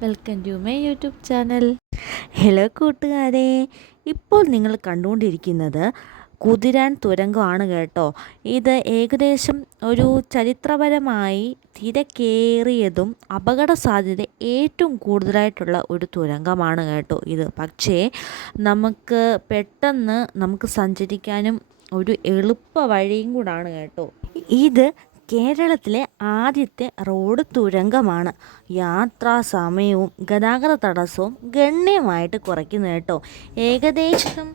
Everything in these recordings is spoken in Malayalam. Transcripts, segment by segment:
Welcome to my YouTube channel. Hello കൂട്ടുകാരെ, ഇപ്പോൾ നിങ്ങൾ കണ്ടുകൊണ്ടിരിക്കുന്നത് കുതിരാൻ തുരങ്കമാണ് കേട്ടോ. ഇത് ഏകദേശം ഒരു ചരിത്രപരമായി തിരക്കേറിയതും അപകട സാധ്യത ഏറ്റവും കൂടുതലായിട്ടുള്ള ഒരു തുരങ്കമാണ് കേട്ടോ ഇത്. പക്ഷേ നമുക്ക് സഞ്ചരിക്കാനും ഒരു എളുപ്പ വഴിയും കൂടാണ് കേട്ടോ ഇത്. കേരളത്തിലെ ആദ്യത്തെ റോഡ് തുരങ്കമാണ്. യാത്രാ സമയവും ഗതാഗത തടസ്സവും ഗണ്യമായിട്ട് കുറയ്ക്കുന്നു കേട്ടോ. ഏകദേശം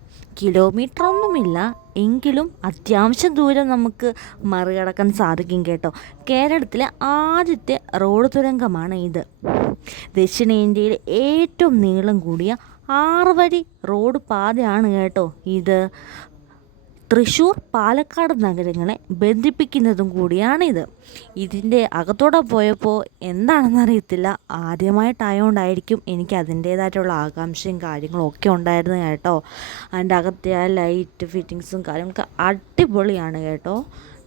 കിലോമീറ്ററൊന്നുമില്ല, എങ്കിലും അത്യാവശ്യം ദൂരം നമുക്ക് മറികടക്കാൻ സാധിക്കും കേട്ടോ. കേരളത്തിലെ ആദ്യത്തെ റോഡ് തുരങ്കമാണ് ഇത്. ദക്ഷിണേന്ത്യയിലെ ഏറ്റവും നീളം കൂടിയ 6 വരി റോഡ് പാതയാണ് കേട്ടോ ഇത്. തൃശ്ശൂർ, പാലക്കാട് നഗരങ്ങളെ ബന്ധിപ്പിക്കുന്നതും കൂടിയാണിത്. ഇതിൻ്റെ അകത്തോടെ പോയപ്പോൾ എന്താണെന്നറിയത്തില്ല, ആദ്യമായിട്ടായതുകൊണ്ടായിരിക്കും എനിക്ക് അതിൻ്റേതായിട്ടുള്ള ആകാംക്ഷയും കാര്യങ്ങളും ഒക്കെ ഉണ്ടായിരുന്നു കേട്ടോ. അതിൻ്റെ അകത്തെ ആ ലൈറ്റ് ഫിറ്റിങ്സും കാര്യങ്ങളൊക്കെ അടിപൊളിയാണ് കേട്ടോ.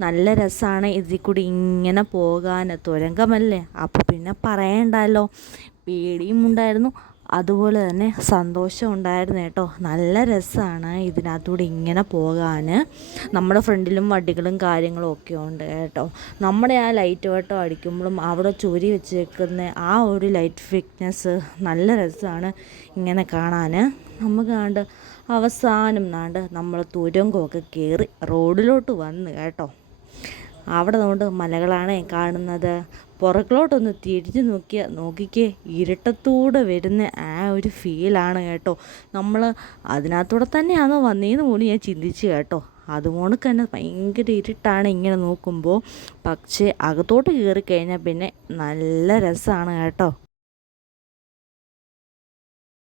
നല്ല രസമാണ് ഇതിൽ കൂടി ഇങ്ങനെ പോകാൻ. തുരങ്കമല്ലേ, അപ്പോൾ പിന്നെ പറയണ്ടല്ലോ. പേടിയും ഉണ്ടായിരുന്നു, അതുപോലെ തന്നെ സന്തോഷം ഉണ്ടായിരുന്നു കേട്ടോ. നല്ല രസമാണ് ഇതിനകത്തൂടെ ഇങ്ങനെ പോകാൻ. നമ്മുടെ ഫ്രണ്ടിലും വണ്ടികളും കാര്യങ്ങളും ഒക്കെ ഉണ്ട് കേട്ടോ. നമ്മുടെ ആ ലൈറ്റ് വെട്ടം അടിക്കുമ്പോഴും അവിടെ ചുരി വെച്ചേക്കുന്ന ആ ഒരു ലൈറ്റ് ഫിറ്റ്നസ് നല്ല രസമാണ് ഇങ്ങനെ കാണാൻ. നമുക്ക് അവസാനം നമ്മൾ തുരങ്കമൊക്കെ കയറി റോഡിലോട്ട് വന്ന് കേട്ടോ. അവിടെ കൊണ്ട് മലകളാണ് കാണുന്നത്. പുറകിലോട്ടൊന്ന് തിരിഞ്ഞ് നോക്കിക്കേ, ഇരുട്ടത്തൂടെ വരുന്ന ആ ഒരു ഫീലാണ് കേട്ടോ. നമ്മൾ അതിനകത്തൂടെ തന്നെയാണോ വന്നതെന്ന് പോലും ഞാൻ ചിന്തിച്ചു കേട്ടോ. അതുകൊണ്ട് തന്നെ ഭയങ്കര ഇരുട്ടാണ് ഇങ്ങനെ നോക്കുമ്പോൾ. പക്ഷേ അകത്തോട്ട് കയറി കഴിഞ്ഞാൽ പിന്നെ നല്ല രസമാണ് കേട്ടോ.